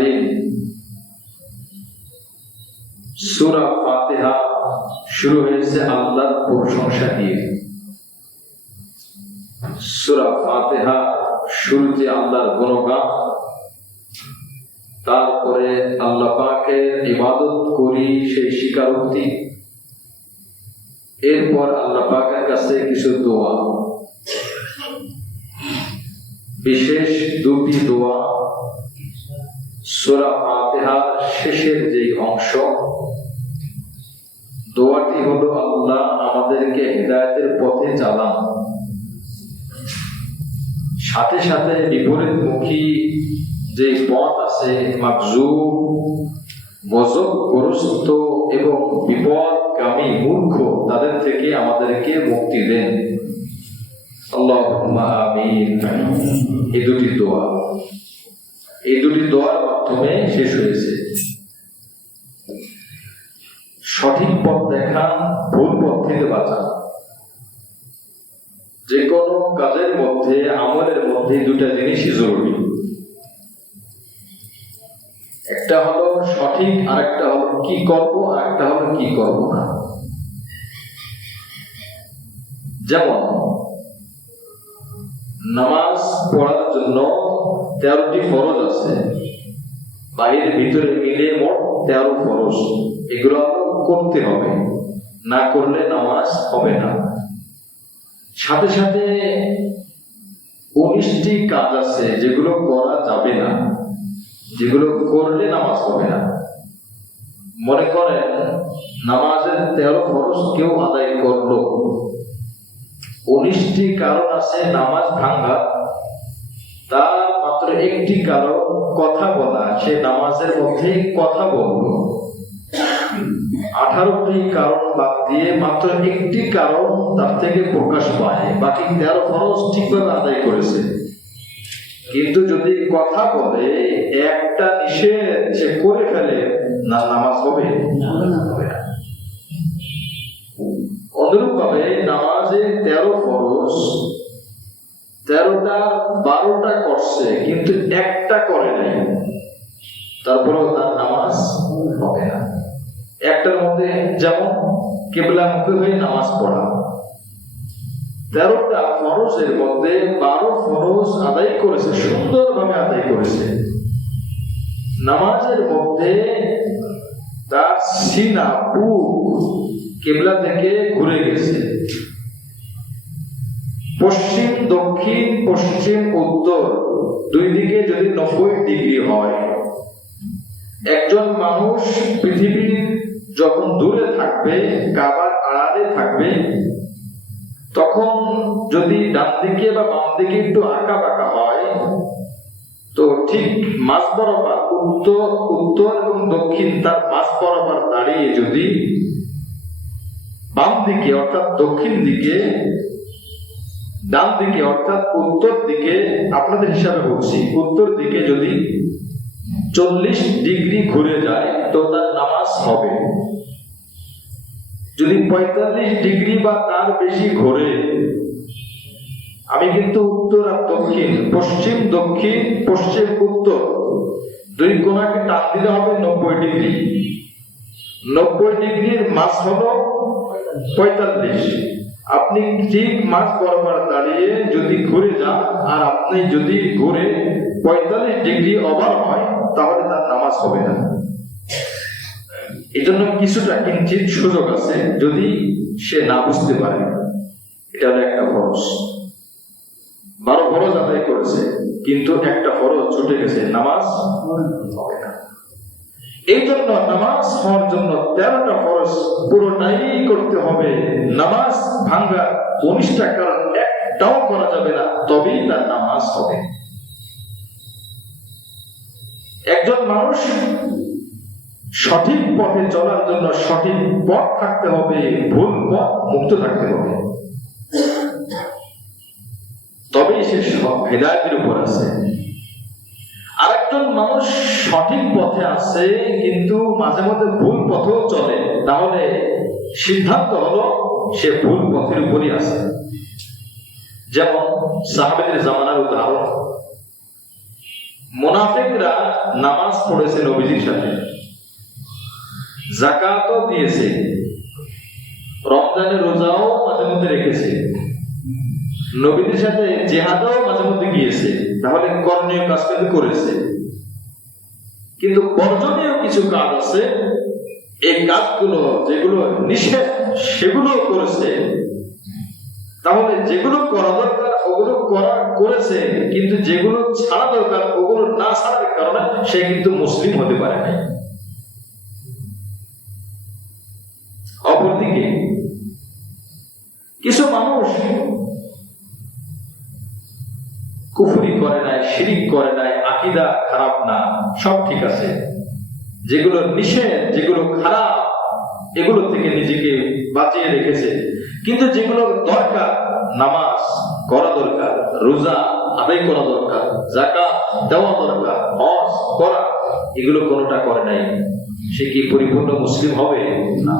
হাজিরিন, সূরা ফাতিহা শুরু হয়েছে আল্লাহর প্রশংসা দিয়ে। সূরা ফাতিহা শুরুতে আল্লাহর গুণগান, তারপরে আল্লাহ পাকের ইবাদত করি সেই স্বীকারোক্তি, এরপর আল্লাহ পাকের কাছে কিছু দোয়া, বিশেষ দুটি দোয়া। সূরা ফাতিহার শেষের যে অংশ, দোয়াটি হলো আল্লাহ আমাদেরকে হিদায়াতের পথে চালান। সাথে সাথে বিপরীতমুখী যে পথ আছে, মাকজুব, গজবগ্রস্ত এবং বিপদগামী মূর্খ, তাদের থেকে আমাদেরকে মুক্তি দেন। আল্লাহুম্মা আমিন। এই দুটি দোয়ার মাধ্যমে শেষ হয়েছে। সঠিক পথ দেখান, ভুল পথ থেকে বাঁচান। যে কোনো কাজের মধ্যে, আমলের মধ্যে দুটা জিনিসই জরুরি। একটা হলো সঠিক, আর একটা হলো কি করব, আর একটা হলো কি করব না। যেমন নামাজ পড়ার জন্য 13টি ফরজ আছে, বাইরে ভিতরে মিলিয়ে মোট 13 ফরজ। এগুলো করতে হবে, না করলে নামাজ হবে না। সাথে সাথে 19টি কাজ আছে যেগুলো করা যাবে না, যেগুলো করলে নামাজ হবে না। মনে করেন নামাজের 13 ফরজ কেউ আদায় করলো, 19টি কারণ আছে নামাজ ভাঙা, তার মাত্র একটি কারণ কথা বলা, সে নামাজের মধ্যে কথা বললো। 18টি কারণ বাদ দিয়ে মাত্র একটি কারণ তার থেকে প্রকাশ পায়, বাকি 13 ফরজ ঠিকভাবে আদায় করেছে। কিন্তু যদি কথা বলে, একটা নিষেধ সে করে ফেলে, না নামাজ হবে না। অনুরূপ ভাবে নামাজে 13 ফরজ, 13টা 12টা করছে কিন্তু একটা করে নাই, তারপরেও তার নামাজ হবে না। একটার মধ্যে যেমন কিবলামুখী হয়ে নামাজ পড়া, 13টা ফরজের মধ্যে 12 ফরজ আদায় করেছে, সুন্দরভাবে আদায় করেছে। নামাজের মধ্যে তার সিনা, বুক কিবলা থেকে ঘুরে গেছে। পশ্চিম, দক্ষিণ, পশ্চিম, উত্তর দুই দিকে যদি 90 ডিগ্রি হয়, একজন মানুষ পৃথিবীর যখন দূরে থাকবে, কাবার আড়ালে থাকবে, তখন যদি ডান দিকে বা বাম দিকে একটু আঁকা বাঁকা হয়, তো ঠিক মাঝ বরাবর উত্তর এবং দক্ষিণ তার মাঝ বরাবর দাঁড়িয়ে যদি বাম দিকে অর্থাৎ দক্ষিণ দিকে, ডান দিকে অর্থাৎ উত্তর দিকে, আপনাদের হিসাবে বলছি, উত্তর দিকে যদি 40 ডিগ্রি ঘুরে যায় তো তার নামাজ হবে। যদি 45 ডিগ্রি বা তার বেশি ঘোরে, আমি কিন্তু উত্তর আর দক্ষিণ, পশ্চিম দক্ষিণ, পশ্চিম উত্তর দুই কোণাকে টান দিলে হবে 90 ডিগ্রি। 90 ডিগ্রির মাঝ হলো 45। আপনি ঠিক মাঝ বরাবর দাঁড়িয়ে যদি ঘুরে যান, আর আপনি যদি ঘুরে 45 ডিগ্রি ওভার হয়, তাহলে তার নামাজ হবে না। এই জন্য কিছুটা কিঞ্চিত সুযোগ আছে যদি সে না বুঝতে পারে। এটা হলো একটা ফরজ। 12 ফরজ আদায় করেছে কিন্তু একটা ফরজ ছুটে গেছে, নামাজ হবে না। এই জন্য নামাজ হওয়ার জন্য 13টা ফরজ পুরোটাই করতে হবে। নামাজ ভাঙ্গা 19টা কারণ একটাও করা যাবে না, তবেই তার নামাজ হবে। একজন মানুষ সঠিক পথে চলার জন্য সঠিক পথ থাকতে হবে, ভুল পথ মুক্ত থাকতে হবে, তবেই সে হিদায়াতের উপর আছে। আরেকজন মানুষ সঠিক পথে আছে কিন্তু মাঝে মধ্যে ভুল পথেও চলে, তাহলে সিদ্ধান্ত হলো সে ভুল পথের উপরই আছে। যেমন সাহাবাদের জামানার উদাহরণ, মুনাফিকরা নামাজ পড়েছে নবীজির সাথে, যাকাতও দিয়েছে, রমজানের রোজাও মাঝে মধ্যে রেখেছে, নবীদের সাথে জিহাদও মাঝে মধ্যে গিয়েছে, তাহলে করণীয় কাজ কিন্তু করেছে। কিন্তু বর্জনীয় কিছু কাজ আছে, এই কাজগুলো যেগুলো নিষেধ সেগুলো করেছে। তাহলে যেগুলো করা দরকার ওগুলো করেছে, কিন্তু যেগুলো ছাড়া দরকার ওগুলো না ছাড়ার কারণে সে কিন্তু মুসলিম হতে পারে না। অপরদিকে কিছু মানুষ কুফরি করে নাই, শিরিক করে নাই, আকীদা খারাপ না, সব ঠিক আছে, যেগুলো নিষেধ যেগুলো খারাপ এগুলো থেকে নিজেকে বাঁচিয়ে রেখেছে, কিন্তু যেগুলো দরকার, নামাজ করা দরকার, রোজা আদায় করা দরকার, যাকাত দেওয়া দরকার, হজ করা, এগুলো কোনোটা করে নাই, সে কি পরিপূর্ণ মুসলিম হবে না।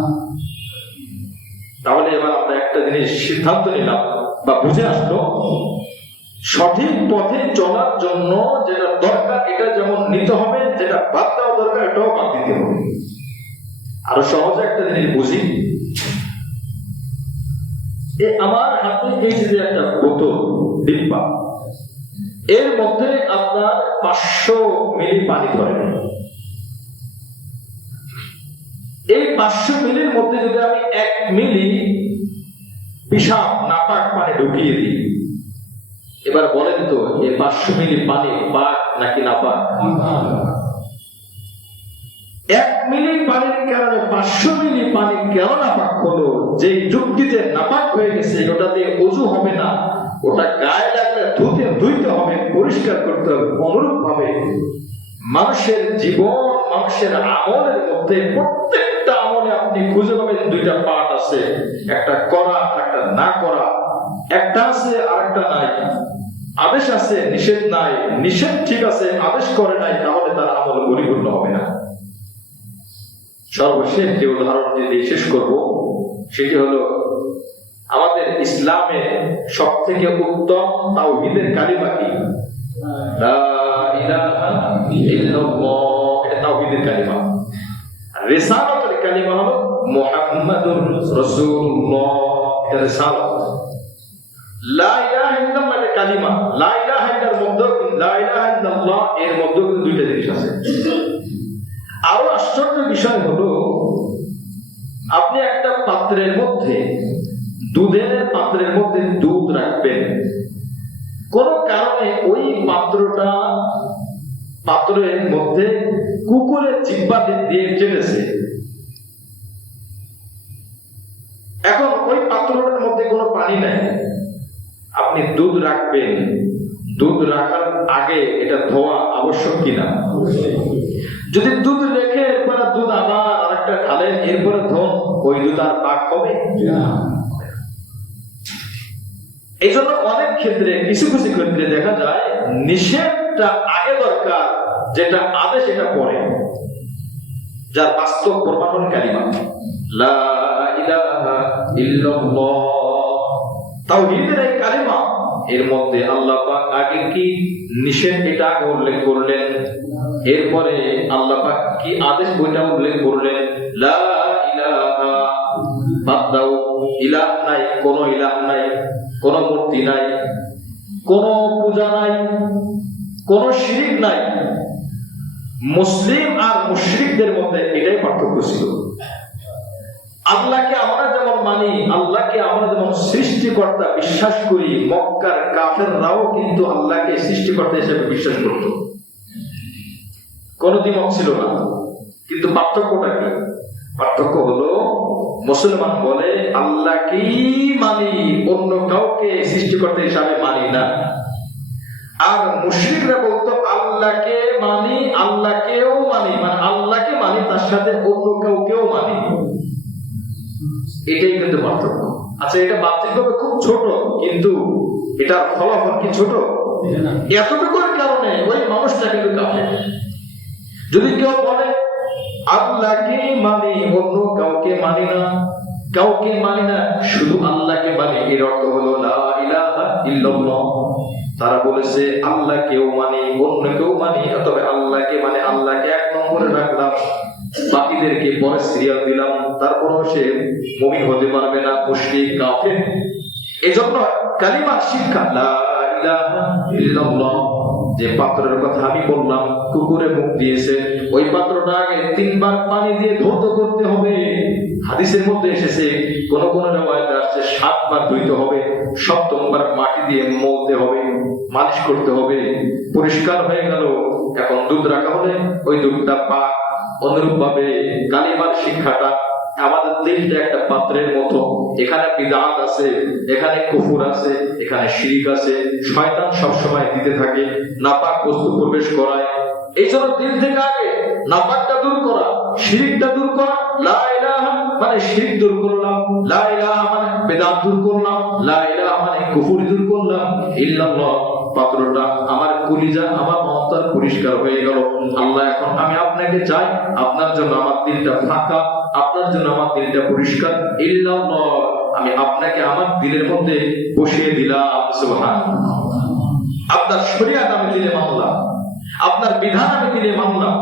তাহলে এবার আমরা একটা জিনিস সিদ্ধান্ত নিলাম বা বুঝে আসলো, সঠিক পথে চলার জন্য যেটা দরকার এটা যেমন নিতে হবে, যেটা বাদ দেওয়া দরকার এটাও বাদ দিতে হবে। আরো সহজে একটা জিনিস বুঝি, আমার হাতে এই যে একটা বোতল ডিব্বা, এর মধ্যে আপনার 500 মিলি পানি ধরেন। এই 500 মিলির মধ্যে যদি আমি 1 মিলি পিশাব নাপাক পানি ঢুকিয়ে দিই, এবার বলেন তো এই 500 মিলি পানি পাক নাকি নাপাক? 1 মিলি পানির কারণে 500 মিলি পানি কেন নাপাক হলো? যে যুক্তিতে নাপাক হয়ে গেছে ওটাতে ওযু হবে না, ওটা গায়ে লাগলে ধুইতে হবে, পরিষ্কার করতে হবে। অনুরূপ ভাবে মানুষের জীবন, মানুষের আমলের মধ্যে প্রত্যেকটা আমলে আপনি খুঁজে পাবেন দুইটা পার্ট আছে, একটা করা একটা না করা, একটা আছে আর একটা নাই, আদেশ আছে নিষেধ নাই, নিষেধ ঠিক আছে আদেশ করে নাই, তাহলে তার আমল পরিপূর্ণ হবে না। সর্বশেষ যে উদাহরণটি দিয়ে শেষ করব সেটি হলো আমাদের ইসলামে সব থেকে উত্তম তাওহীদের কালিমা কি? লা ইলাহা ইল্লাল্লাহ, এটা তাওহীদের কালিমা। রিসালাতের কালিমা হলো মুহাম্মাদুর রাসূলুল্লাহ, এটা রিসালাত। লা ইলাহা ইল্লাল্লাহ এটা কালিমা, লা ইলাহা ইল্লার মধ্যে লা ইলাহা ইল্লাল্লাহ এর মধ্যে কিন্তু দুইটা জিনিস আছে। আরো আশ্চর্যের বিষয় হলো, আপনি একটা পাত্রের মধ্যে, দুধের পাত্রের মধ্যে দুধ রাখবেন, কোন কারণে ওই পাত্রের মধ্যে কুকুরের জিহ্বা দিয়ে চেটেছে, এখন ওই পাত্রটার মধ্যে কোনো পানি নাই, আপনি দুধ রাখবেন, দুধ রাখার আগে এটা ধোয়া আবশ্যক কিনা? যদি দুধ রেখে এরপরে দুধ আবার আরেকটা ঢালেন, এরপরে ধোন, ওই দুধ আর পাক হবে? এই জন্য অনেক ক্ষেত্রে কিছু কিছু ক্ষেত্রে দেখা যায় নিষেধটা আগে দরকার, যেটা আদেশ এটা পরে, যার বাস্তব প্রমাণ হল কালিমা লা ইলাহা ইল্লাল্লাহ, তাওহীদের এই কালিমা। এর মধ্যে আল্লাহ পাক আগে কি নিষেধ এটা উল্লেখ করলেন, এরপরে আল্লাহ পাক কি আদেশ বইটা উল্লেখ করলেন। লা ইলাহা, বাদ দাও, ইলাহ নাই, কোন ইলাহ নাই, কোন মূর্তি নাই, কোন পূজা নাই, কোন শিরিক নাই। মুসলিম আর মুশরিকদের মধ্যে এটাই পার্থক্য ছিল। আল্লাহকে আমরা যেমন মানি, আল্লাহকে আমরা যেমন সৃষ্টিকর্তা বিশ্বাস করি, মক্কার কাফেররাও কিন্তু আল্লাহকে সৃষ্টিকর্তা হিসেবে বিশ্বাস করত, কোনো দ্বিমত ছিল না। কিন্তু পার্থক্যটা কি? পার্থক্য হলো মুসলমান বলে আল্লাহকেই মানি, অন্য কাউকে সৃষ্টিকর্তা হিসাবে মানি না। আর মুশরিকরা বলতো আল্লাহকে মানি, আল্লাহকেও মানি, মানে আল্লাহকে মানি তার সাথে অন্য কাউকেও মানি। এটাই কিন্তু পার্থক্য। আচ্ছা, এটা বাহ্যিকভাবে খুব ছোট, কিন্তু এটার ফলাফল কি ছোট? এতটুকুর কারণে ওই মানুষটা কিন্তু কাফের। যদি কেউ বলে আল্লাহকে মানি, অন্য কাউকে মানি না, কাউকে মানি না, শুধু আল্লাহকে মানি, এর অর্থ হলো লা ইলাহা ইল্লাল্লাহ। তারা বলেছে আল্লাহ কেউ মানি, অন্য কেউ মানি, তবে আল্লাহকে মানে আল্লাহকে এক নম্বরে রাখলাম, বাকিদেরকে পরে সিরিয়াল দিলাম, তারপরও সে মুমিন হতে পারবে না, মুশরিক কাফের। এজন্য কালিমার শিক্ষা, লা ইলাহা ইল্লাল্লাহ, যে পাত্রের কথা আমি বললাম কুকুরে মুখ দিয়েছে, ওই পাত্রটা আগে 3 বার পানি দিয়ে ধৌত করতে হবে। হাদিসের মধ্যে এসেছে, কোন কোন riwayate আসছে 7 বার ধুইতে হবে, 7ম বার মাটি দিয়ে মলতে হবে, মালিশ করতে হবে, পরিষ্কার হয়ে গেল। এখন দুধ রাখা হলে ওই দুধটা পাক। অনুরূপ ভাবে কালিমার শিক্ষাটা, আমাদের দিলটা একটা পাত্রের মতো, এখানে বিদআত আছে, এখানে কুফর আছে, এখানে শিরক আছে, শয়তান সবসময় দিতে থাকে, নাপাক বস্তু প্রবেশ করায়। এই জন্য দিল থেকে আগে নাপাকটা দূর করা, শিরকটা দূর করা। লা ইলাহা মানে শিরক দূর করলাম, লা ইলাহা মানে বিদআত দূর করলাম, লা ইলাহা মানে কুফর দূর করলাম, ইল্লাল্লাহ পাত্রটা আমার কলিজা, আমার অন্তর পরিষ্কার হয়ে গেল। আল্লাহ এখন আমি আপনাকে চাই, আপনার জন্য আমার দিলটা ফাঁকা, আপনার জন্য আমার দিলটা পরিষ্কার, ইল্লাল্লাহ আমি আপনাকে আমার দিলের মধ্যে বসিয়ে দিলাম। সুবহানাল্লাহ। আপনার শরীয়ত আমি দিলে মানলাম, আপনার বিধান আমি দিলে মানলাম।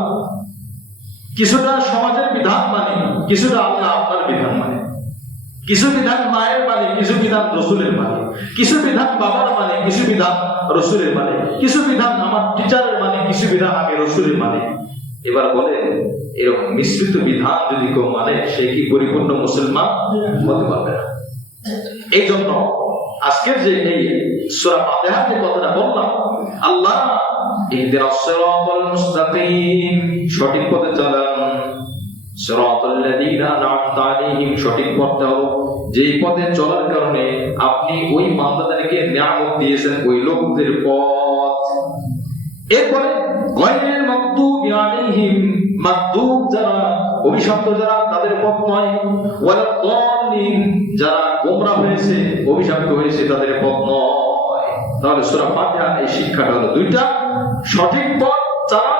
কিছুটা সমাজের বিধান মানে, কিছুটা আল্লাহ আপনার বিধান মানে, কিছু বিধান মায়ের মানে, কিছু বিধান রসুলের মানে, কিছু বিধান বাবার মানে, কিছু বিধান রসুলের মানে, কিছু বিধান আমার টিচারের মানে, কিছু বিধান আমি রসুলের মানে। এবার বলেন, এরকম মিশ্রিত বিধান যদি কেউ মানে, সে কি পরিপূর্ণ মুসলমান হতে পারবে না। এই জন্য আজকের যে এই সূরা ফাতিহার যে কথাটা বললাম, আল্লাহ ইহদিনাস সিরাতাল মুস্তাকিম, সঠিক পথে চালান, সিরাতাল লাযীনা আন'আমতা আলাইহিম, সঠিক পথটা হলো যেই পথে চলার কারণে আপনি ওই বান্দাদেরকে নিয়ামত দিয়েছেন, ওই লোকদের পথ। এরপরে গায়রিল মাগদুবি আলাইহিম, মাগদুব যারা অভিশপ্ত যারা, তাদের পথ নয়, ওয়ালা দাল্লিন যারা গোমরা হয়েছে, অভিশপ্ত হয়েছে, তাদের পথ নয়। তাহলে সূরা ফাতিহার এই শিক্ষাটা হলো দুইটা, সঠিক পথ যারা,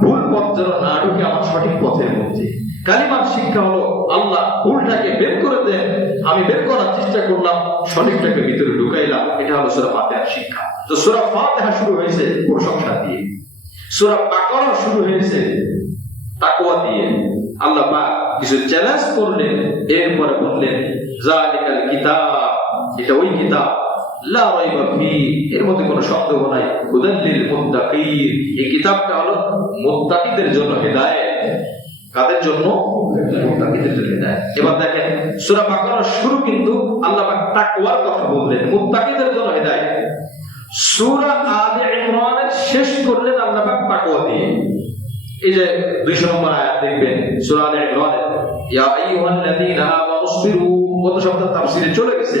ভুল পথ যেন না ঢুকে আমার সঠিক পথের মধ্যে। কালিমার শিক্ষা হলো আল্লাহ ভুলটাকে বের করে দেন, আমি বের করার চেষ্টা করলাম, সঠিকটাকে ভিতরে ঢুকাইলাম। এটা হলো সূরা ফাতিহার শিক্ষা। তো সূরা ফাতিহা শুরু হয়েছে প্রশংসা দিয়ে, সূরা বাকারা শুরু হয়েছে তাকওয়া দিয়ে। আল্লাহ পাক কিছু চ্যালেঞ্জ করলেন, এরপরে বললেন যালিকাল কিতাব, এটা ওই কিতাব, লা রাইবা ফি, এর মধ্যে কোনো সন্দেহ নাই, হুদাল লিল মুত্তাকিন, এই কিতাবটা হলো মুত্তাকিদের জন্য হেদায়েত। কাদের জন্য? মুত্তাকিদের জন্য হেদায়েত। এবার দেখেন সূরা বাকারার শুরু কিন্তু আল্লাহ পাক তাকওয়ার কথা বললেন, মুত্তাকিদের জন্য হেদায়েত। সূরা আলে ইমরানের শেষ করলেন আল্লাহ পাক তাকওয়া দিয়ে। এই যে 200 নম্বর আয়াত দেখবেন সূরা আলে ইমরানে, ইয়া আইয়ুহাল্লাযীনা আমানু সবিরু, কত শব্দ তাফসীরে চলে গেছে।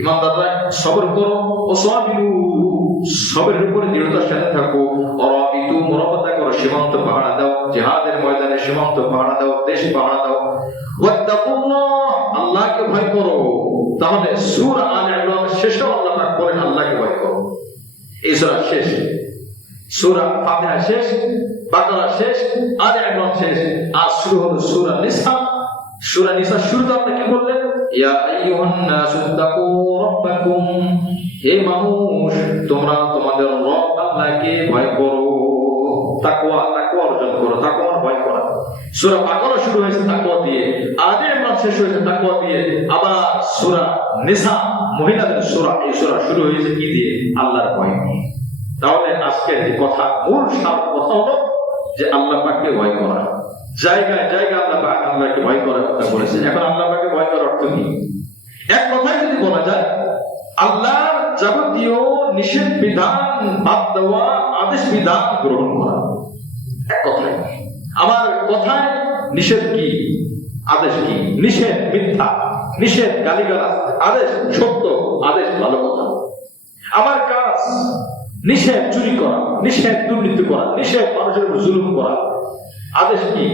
ইমানদাররা সবর করো, ও সাবিরু, সবরের উপরে দৃঢ়তার সাথে থাকো, অরাবিতু, মুরাবাতা করো, সীমান্ত পাহারা দাও, জিহাদের ময়দানে সীমান্ত পাহারা দাও, দেশ পাহারা দাও, ওয়াত্তাকুল্লাহ, আল্লাহকে ভয় করো। তাহলে সূরা আলে ইমরান শেষে আল্লাহ পাক বলেন আল্লাহকে ভয় করো। এই সূরা শেষ, সূরা ফাতিহা শেষ, বাকারা শেষ, আলে ইমরান শেষ, আর শুরু হলো সূরা নিসা। সূরা নিসা শুরুতে আপনি কি বললেন? ইয়া আইয়ুহান নাসু তাকু রাব্বাকুম, হে মানুষ তোমরা তোমাদের রব আল্লাহকে ভয় করো। তাকওয়া, তাকওয়া অর্জন করো, তাকওয়ার ভয় করা। সূরা বাকারা শুরু হয়েছে তাকওয়া দিয়ে, আলে ইমরান শেষ হয়েছে তাকওয়া দিয়ে, আবার সূরা নিসা মহিলাদের সূরা, এই সূরা শুরু হয়েছে কি দিয়ে? আল্লাহর ভয় নিয়ে। তাহলে আজকের যে কথা, মূল সার কথা হলো যে আল্লাহ পাককে ভয় করা। জায়গায় জায়গায় আল্লাহ পাক আল্লাহকে ভয় করার কথা বলেছেন। এখন আল্লাহ পাককে ভয় করার অর্থ কি? এক কথায় যদি বলা যায়, আল্লাহর যাবতীয় নিষেধ বিধান বাদ দেওয়া, আদেশ বিধান গ্রহণ করা। এক কথায় আমার কথায় নিষেধ কি, আদেশ কি? নিষেধ মিথ্যা, নিষেধ গালিগালাজ, আদেশ সত্য, আদেশ ভালো কথা। আমার কাজ নিষেধ চুরি করা, নিষেধ দুর্নীতি করা, নিষেধ মানুষের উপর জুলুম করা। আদেশ কি?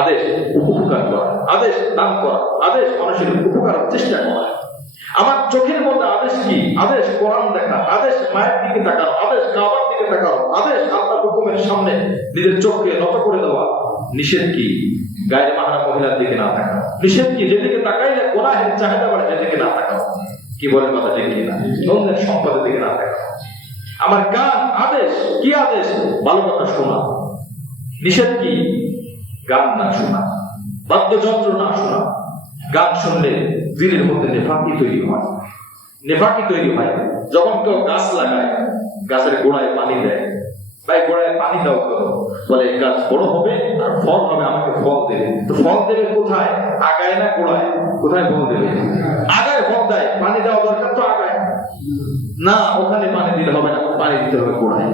আদেশ উপকার করা, আদেশ দান করা, আদেশ মানুষের উপকারের চেষ্টা করা। আমার চোখের মধ্যে আদেশ কি? আদেশ কোরআন দেখা, আদেশ মায়ের দিকে তাকানো, আদেশ কাবার দিকে তাকানো, আদেশ আল্লাহর হুকুমের সামনে নিজের চোখকে নত করে দেওয়া। নিষেধ কি? গায়ের মাহারা মহিলার দিকে না তাকানো। নিষেধ কি? যেদিকে তাকাইলে গুনাহের চাহিদা বাড়ে, যেদিকে না তাকানো। কি বলে কথা ঠিক কিনা? অন্যের সম্পদের দিকে না তাকানো। আমার গান আদেশ, কি আদেশ? ভালো কথা শোনা। নিষেধ কি? গান না শোনা, বাদ্যযন্ত্র না শোনা। গান শুনলে দিলের মধ্যে নেফাকি তৈরি হয়। নেফাকি তৈরি হয় যখন কেউ গাছ লাগায়, গাছের গোড়ায় পানি দেয়, ভাই গোড়ায় পানি দাও করো, বলে গাছ বড় হবে আর ফল হবে, আমাকে ফল দেবে। তো ফল দেবে কোথায়? আগায় না গোড়ায়? কোথায় ফল দেবে? আগায় ফল দেয়। পানি দেওয়া দরকার তো আগায় না, ওখানে পানি দিতে হবে না, পানি দিতে হবে গোড়ায়।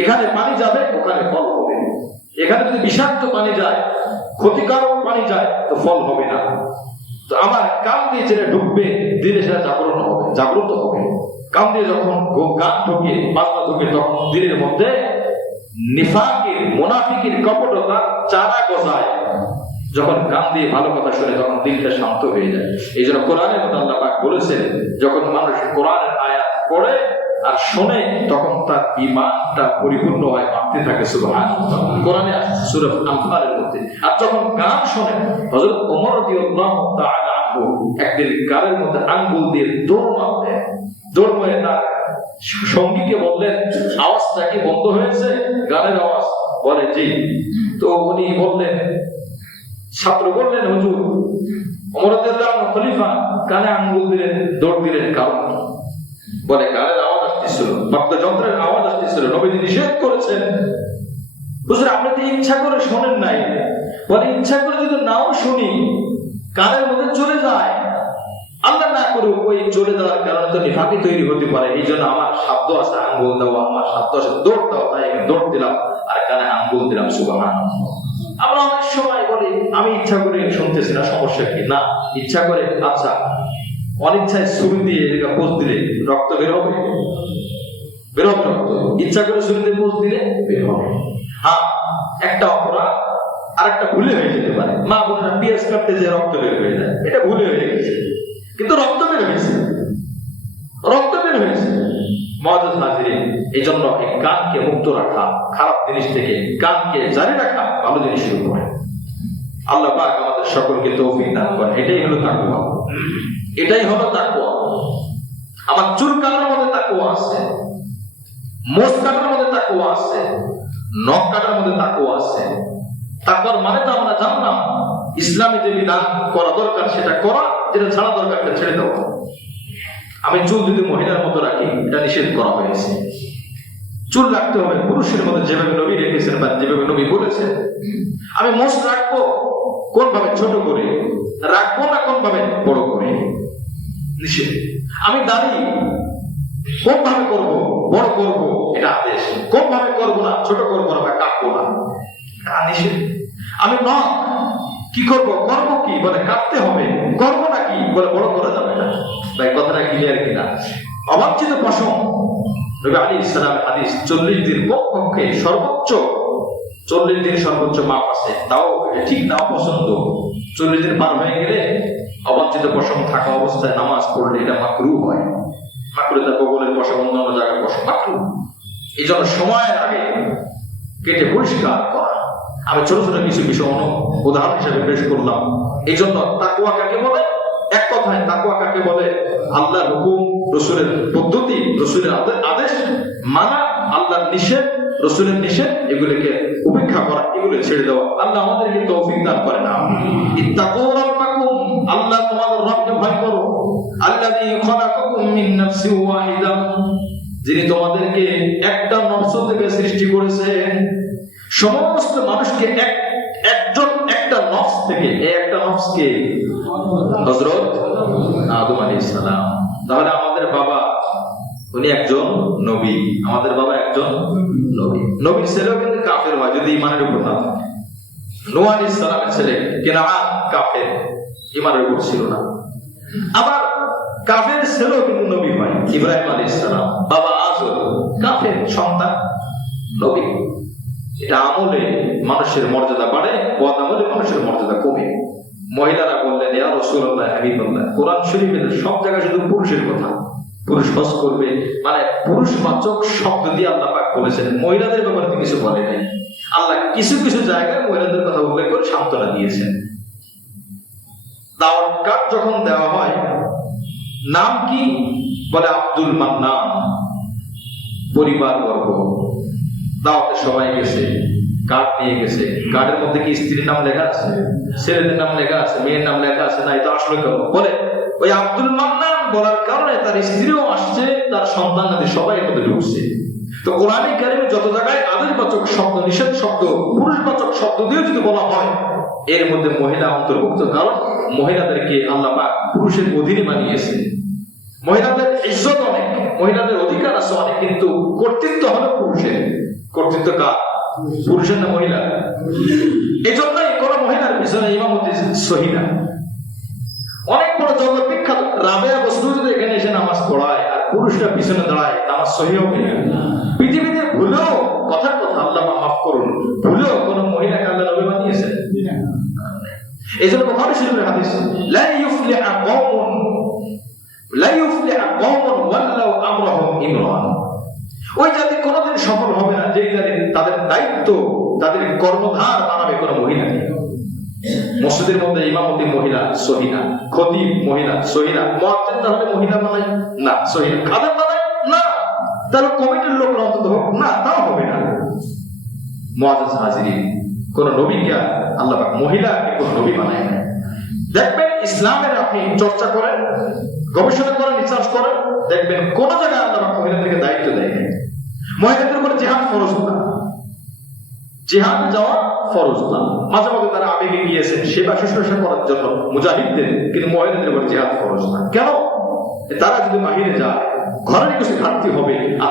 এখানে পানি যাবে, ওখানে ফল হবে। এখানে যদি বিষাক্ত পানি যায়, ক্ষতিকারক পানি যায়, তো ফল হবে না। তো আমার কান দিয়ে যেটা ঢুকবে, দিলে সেটা জাগরণ হবে, জাগ্রত হবে। কান দিয়ে যখন গান ঢুকে, বাজনা ঢুকে, তখন দিলের মধ্যে নিফাকের, মুনাফিকের কপটতা চারা গজায়। যখন কান দিয়ে ভালো কথা শুনে, তখন দিলটা শান্ত হয়ে যায়। এই জন্য কোরআনের মধ্যে আল্লাহ পাক বলেছেন, যখন মানুষ কোরআনের আয়াত পড়ে আর শোনে, তখন তার ঈমানটা পরিপূর্ণ হয়, বাড়তে থাকে। সুবহানাল্লাহ। কোরআনে আছে সূরা আনফালের মধ্যে। আর যখন গান শোনে, হযরত ওমর রাদিয়াল্লাহু তাআলা আনহু একদিন গানের মধ্যে আঙ্গুল দিয়ে দৌড় মারলেন। দৌড় মেরে তার সঙ্গীকে বললেন, আওয়াজটা কি বন্ধ হয়েছে? গানের আওয়াজ? বলে জি। তো উনি বললেন, ছাত্র বললেন, হুজুর, ওমর রাদিয়াল্লাহু আনহু খলিফা কানে আঙ্গুল দিলেন, দৌড় দিলেন, কারণ? বলে গানের আওয়াজ আসতেছিল, বাদ্যযন্ত্রের আওয়াজ আসতেছিল, নবীজি নিষেধ করেছেন। হুজুর, আপনি তো ইচ্ছা করে শোনেন নাই। বলে ইচ্ছা করে যদি নাও শুনি, কানের মধ্যে চলে যায়, আল্লাহ না করুক, ওই চলে যাওয়ার কারণে তো নিফাকি তৈরি হতে পারে। এই জন্য আমার শব্দ আছে আঙ্গুল দেওয়া, আমার শব্দ আছে দৌড় দেওয়া, তাই দৌড় দিলাম আর কানে আঙ্গুল দিলাম। সুবহানাল্লাহ। আমরা অনেক সময় বলি, আমি ইচ্ছা করে শুনতেছি না, সমস্যা কি? না, ইচ্ছা করে, আচ্ছা, অনিচ্ছায় ছুরি দিয়ে পোষ দিলে রক্ত বের হবে? বের হবে রক্ত? ইচ্ছা করে ছুরি দিয়ে পোষ দিলে বের হবে। হ্যাঁ, একটা অপরাধ আর একটা ভুলে হয়ে যেতে পারে। মা বোনেরা পেঁয়াজ কাটতে যে রক্ত বের হয়ে যায়, এটা ভুলে হয়ে গেছে, কিন্তু রক্ত বের হয়েছে, রক্ত বের হয়েছে। মুআজ্জাজ হাজিরিন, এই জন্য এই কানকে মুক্ত রাখা খারাপ জিনিস থেকে, কানকে জারি রাখা ভালো জিনিসের উপরে। আল্লাহ পাক আমাদের সকলকে তৌফিক দান করেন। এটাই হলো তাকওয়া, এটাই হলো তাকওয়া। আমার চুল কাটার মধ্যে তাকওয়া আছে, মোজ কাটার মধ্যে তাকওয়া আছে, নখ কাটার মধ্যে তাকওয়া আছে। তাকওয়ার মানে তো আমরা জানলাম, ইসলামে যে বিধান করা দরকার সেটা করা, যেটা ছাড়া দরকার সেটা ছেড়ে দেওয়া। আমি চুল যদি মহিলার মতো রাখি, এটা নিষেধ করা হয়েছে। চুল রাখতে হবে পুরুষের মধ্যে, যেভাবে নবী রেখেছেন বা যেভাবে নবী বলেছেন। আমি মোষ রাখবো কোন ভাবে? ছোট করে রাখবো না কোন ভাবে? বড় করে। নিষেধ। আমি দাড়ি কোন ভাবে করবো? বড় করবো, এটা আদেশ। কোন ভাবে করবো না? ছোট করবো না বা কাটবো না, নিষেধ। আমি নখ কি করবো? করবো কি? বলে কাটতে হবে। করবো না কি? বলে বড় করা যাবে না। ভাই কথাটা ক্লিয়ার কিনা? অবাঞ্ছিত পশম, নবী আলাইহিস সালাম হাদিস, 40 দিন কমপক্ষে, সর্বোচ্চ 40 দিন সর্বোচ্চ মাপ আছে। তাও ঠিক না, অপছন্দ। 40 দিন পার হয়ে গেলে অবাঞ্ছিত পশম থাকা অবস্থায় নামাজ পড়লে এটা মাকরুহ হয়। মাকরুহ, তার বগলের পশম, অন্যান্য জায়গার পশম মাকরুহ। এই জন্য সময়ের আগে কেটে পরিষ্কার করা। আমি ছোট ছোট কিছু বিষয় উদাহরণ হিসেবে পেশ করলাম। এই জন্য তাকওয়া কাকে বলে? এক কথায় তাকওয়া কাকে বলে? আল্লাহর হুকুম, রাসূলের পদ্ধতি, রাসূলের আদেশ মানা, আল্লাহর নিষেধ, রাসূলের নিষেধ, এগুলোকে উপেক্ষা করা, এগুলো ছেড়ে দেওয়া। আল্লাহ আমাদেরকে তৌফিক দান করেন। ইত্তাকু রাব্বাকুম, আল্লাহ তোমাদের রবকে ভয় করো। আল্লাযী খালাকাকুম মিন নাফসিন ওয়াহিদা, যিনি তোমাদেরকে একটা নফস থেকে সৃষ্টি করেছেন। সমস্ত মানুষকে একজন একটা নফস থেকে, একটা নফসকে হযরত আদম আলাইহিস সালাম। তাহলে আমাদের বাবা, উনি একজন নবী, আমাদের বাবা একজন নবী। নবীর ছেলেও কিন্তু কাফের হয় যদি ঈমানের উপর না থাকে। নূহ আলাইহিস সালামের ছেলে কিনাআন কাফের, ঈমানের উপর ছিল না। আবার কাফের ছেলেও কিন্তু নবী হয়। ইব্রাহিম আলাইহিস সালাম, বাবা আজর কাফের সন্তান, নবী। এটা আমলে মানুষের মর্যাদা বাড়ে, বদ আমলে মানুষের মর্যাদা কমে। মহিলারা বললেন, ইয়া রাসূলুল্লাহ, হাবিবাল্লাহ, কোরআন শরীফের সব জায়গায় শুধু পুরুষের কথা। পুরুষ হজ করবে, মানে পুরুষবাচক শব্দ দিয়ে আল্লাহ পাক বলেছেন, মহিলাদের ব্যাপারে কিছু বলে নাই। আল্লাহ কিছু কিছু জায়গায় মহিলাদের কথা উল্লেখ করে সান্ত্বনা দিয়েছেন। দাওয়াত কার্ড যখন দেওয়া হয়, নাম কি? বলে আব্দুল মান্নান। পরিবার বর্গ দাওয়াতে সবাই গেছে, কার্ড নিয়ে গেছে, কার্ডের মধ্যে কি স্ত্রীর নাম লেখা আছে, ছেলেদের নাম লেখা আছে, মেয়ের নাম লেখা আছে? না, এটা আসলে কেন বলে ওই আব্দুল মান্নান বলার কারণে তার স্ত্রীও আসছে, তার সন্তান আদি সবাই মধ্যে ঢুকছে। তো কোরআনে কারিমে যত জায়গায় আদেশবাচক শব্দ, নিষেধ শব্দ, পুরুষবাচক শব্দ দিয়ে যদি বলা হয়, এর মধ্যে মহিলা অন্তর্ভুক্ত। কারণ মহিলাদেরকে আল্লাহ পাক পুরুষের অধীনে বানিয়েছে। মহিলাদের ইজ্জত অনেক, মহিলাদের অধিকার আছে অনেক, কিন্তু কর্তৃত্ব হলো পুরুষের। কর্তৃত্ব কার? পুরুষের না মহিলা? এই জন্যই কোন মহিলার পিছনে ইমামতি সহি না। অনেক বড় জগৎ বিখ্যাত রাবেয়া বসরু যদি এখানে এসে নামাজ পড়ায় আর পুরুষরা পিছনে দাঁড়ায়, নামাজ সহি হবে না। পৃথিবীতে ভুলেও, কথার কথা আল্লাহ মাফ করুন, ভুলেও কোন মহিলাকে আল্লাহ নবী বানিয়েছেন? এই জন্য বুখারী শরীফের হাদিস, লা ইউফলিহু কওমুন ওয়াল্লাউ আমরাহুম ইমরান। ওই জাতি কোনোদিন সফল হবে না যে জাতি তাদের দায়িত্ব, তাদের কর্মধার বানাবে কোন মহিলা। মসজিদের মধ্যে ইমামতি মহিলা সহি না, খতিব মহিলা সহি না, মুয়াজ্জিন তাহলে মহিলা বানায় না সহি না, খাদেম বানায় না, তাহলে কমিটির লোক অন্তত হোক না, তাও হবে না। মুআজ্জিজ হাজিরিন, কোন নবীকে আল্লাহ পাক মহিলাকে কোন নবী বানায় না। দেখবেন ইসলামের আপনি চর্চা করেন, গবেষণা করেন, রিসার্চ করেন, দেখবেন কোন জায়গায় আল্লাহ পাক মহিলাদেরকে দায়িত্ব দেয় না। মহিলাদের উপর জিহাদ ফরজ না, জিহাদে যাওয়া ফরজ না। মাঝে মাঝে তারা আবেগে গিয়েছেন সেবা শুশ্রূষা করার জন্য মুজাহিদদের, কিন্তু মহিলাদের উপর জিহাদ ফরজ না। কেন? তারা যদি বাহিরে যায় ঘরের কিছু ঘাটতি হবে, আর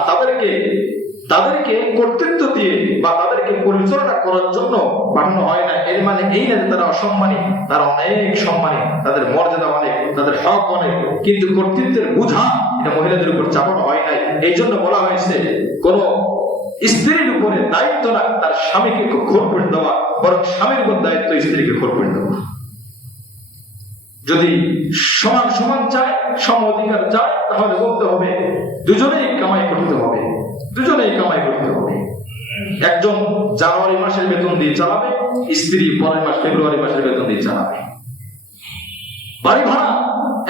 তাদেরকে কর্তৃত্ব দিয়ে বা তাদেরকে পরিচালনা করার জন্য পাঠানো হয় না। এর মানে এই না যে তারা অসম্মানী, তারা অনেক সম্মানী, তাদের মর্যাদা অনেক, তাদের হক অনেক, কিন্তু কর্তৃত্বের বোঝা এটা মহিলাদের উপর চাপানো হয় নাই। এই জন্য বলা হয়েছে কোন স্ত্রীর উপরে দায়িত্ব না তার স্বামীকে খোর করে দেওয়া, বরং স্বামীর উপর দায়িত্ব স্ত্রীকে খোর করে দেওয়া। যদি সমান সমান চায়, সম অধিকার চায়, তাহলে বলতে হবে দুজনেই কামাই করতে হবে, দুজনেই কামাই করতে হবে। একজন জানুয়ারি মাসের বেতন দিয়ে চালাবে, স্ত্রী পরের মাস ফেব্রুয়ারি মাসের বেতন দিয়ে চালাবে। বাড়ি ভাড়া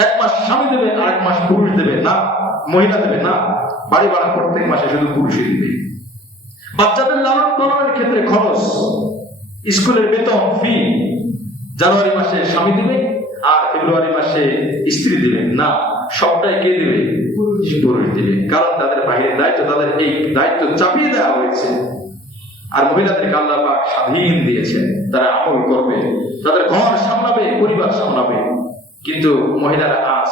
এক মাস স্বামী দেবে, আরেক মাস পুরুষ দেবে না, মহিলা দেবে না। বাড়ি ভাড়া প্রত্যেক মাসে শুধু পুরুষই দেবে। বাচ্চাদের লালন পালনের ক্ষেত্রে খরচ, স্কুলের বেতন, ফি জানুয়ারি মাসে স্বামী দিবে আর ফেব্রুয়ারি মাসে স্ত্রী দিবে না, সবটাই কে দিবে? পুরুষ দিবে। কারণ তাদের বাহিরের দায়িত্ব, তাদের এই দায়িত্ব চাপিয়ে দেওয়া হয়েছে। আর মহিলাদেরকে আল্লাহ পাক স্বাধীন দিয়েছেন, তারা আমল করবে, তাদের ঘর সামলাবে, পরিবার সামলাবে। কিন্তু মহিলারা আজ